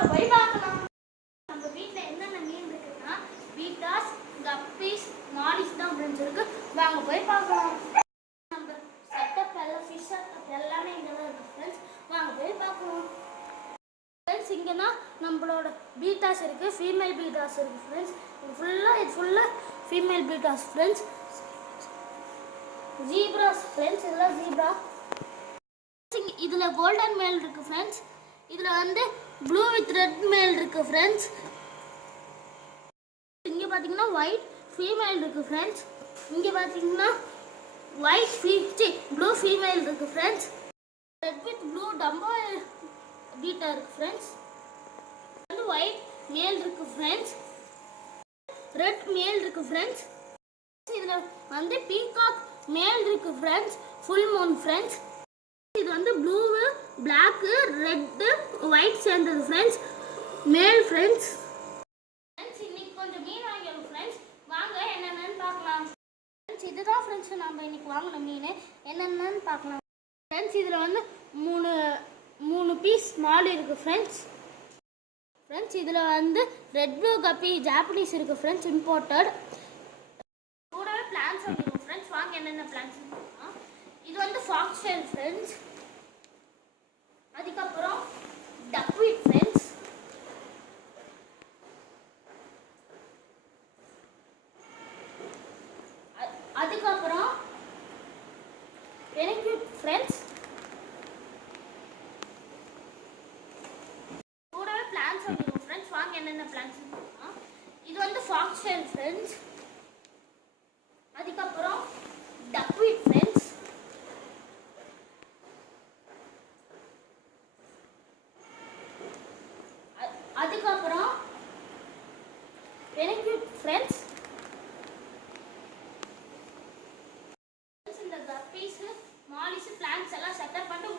வாங்க போய் பார்க்கலாம். நம்ம வீட்டில் என்னென்ன மீன் இருக்குன்னா பீட்டாஸ், கப்பீஸ், மாலிஸ் தான் ஃப்ரெண்ட்ஸ் இருக்கு. வாங்க போய் பார்க்கலாம். நம்ம செட்டப் எல்லாம் ஃபிஷ் செட்டப் எல்லாமே இங்கே தான் இருக்கு ஃப்ரெண்ட்ஸ். வாங்க போய் பார்க்கலாம். ஃப்ரெண்ட்ஸ் இங்கன்னா நம்மளோட பீட்டாஸ் இருக்கு, ஃபீமேல் பீட்டாஸ் இருக்கு ஃப்ரெண்ட்ஸ். இது ஃபுல்லாக female betas friends. Zebras friends, இதெல்லாம் ஜீப்ரா. இதில் கோல்டன் மேல் இருக்கு ஃப்ரெண்ட்ஸ். இதில் வந்து ப்ளூ வித் ரெட் மேல் இருக்கு ஃப்ரெண்ட்ஸ். இங்கே பார்த்தீங்கன்னா ஒயிட் ஃபீமேல் இருக்கு ஃப்ரெண்ட்ஸ். இங்கே பார்த்தீங்கன்னா ப்ளூ ஃபீமேல் இருக்கு friends. Red with blue Dumbo beta இருக்கு ஃப்ரெண்ட்ஸ். வந்து ஒயிட் மேல் இருக்கு ஃப்ரெண்ட்ஸ், ரெட் மேல் இருக்கு ஃப்ரெண்ட்ஸ். இதில் வந்து பீகாக் மேல் இருக்கு ஃப்ரெண்ட்ஸ், ஃபுல் மூன் ஃப்ரெண்ட்ஸ். இது வந்து ப்ளூ, பிளாக், ரெட், ஒயிட் சேர்ந்தது ஃப்ரெண்ட்ஸ், மேல் ஃப்ரெண்ட்ஸ். இன்னைக்கு கொஞ்சம் மீன் வாங்கிடும் ஃப்ரெண்ட்ஸ். வாங்க என்னென்னு பார்க்கலாம். இதுதான் ஃப்ரெண்ட்ஸ் நம்ம இன்னைக்கு வாங்கின மீன் என்னென்னு பார்க்கலாம் ஃப்ரெண்ட்ஸ். இதில் வந்து மூணு பீஸ் மாலி இருக்கு ஃப்ரெண்ட்ஸ். இதில் வந்து ரெட் ப்ளூ கப்பி ஜாப்பனீஸ் இருக்கு ஃப்ரெண்ட்ஸ், இம்போர்ட்டட். கூடவே பிளான்ஸ் வாங்கிடும் ஃப்ரெண்ட்ஸ். வாங்க என்னென்ன பிளான்ஸ். இது வந்து ஃபாக்ஸ் டெயில் ஃப்ரெண்ட்ஸ். அதுக்கப்புறம் டக்வீட் ஃப்ரெண்ட்ஸ். அதுக்கப்புறம் பெனிக்யூட் ஃப்ரெண்ட்ஸ். கூடவே பிளான்ஸ் வாங்கிடும் ஃப்ரெண்ட்ஸ். வாங்க என்னென்ன பிளான்ஸ். இது வந்து ஃபாக்ஸ் டெயில் ஃப்ரெண்ட்ஸ். அதுக்கப்புறம் டக்வீட் ஃப்ரெண்ட்ஸ். அதுக்கப்புறம் பெனிக்யூட் ஃப்ரெண்ட்ஸ். இந்த கப்பீஸ், மாலிஸ், பிளான்ஸ் எல்லாம் செட்டப் பண்ணிட்டு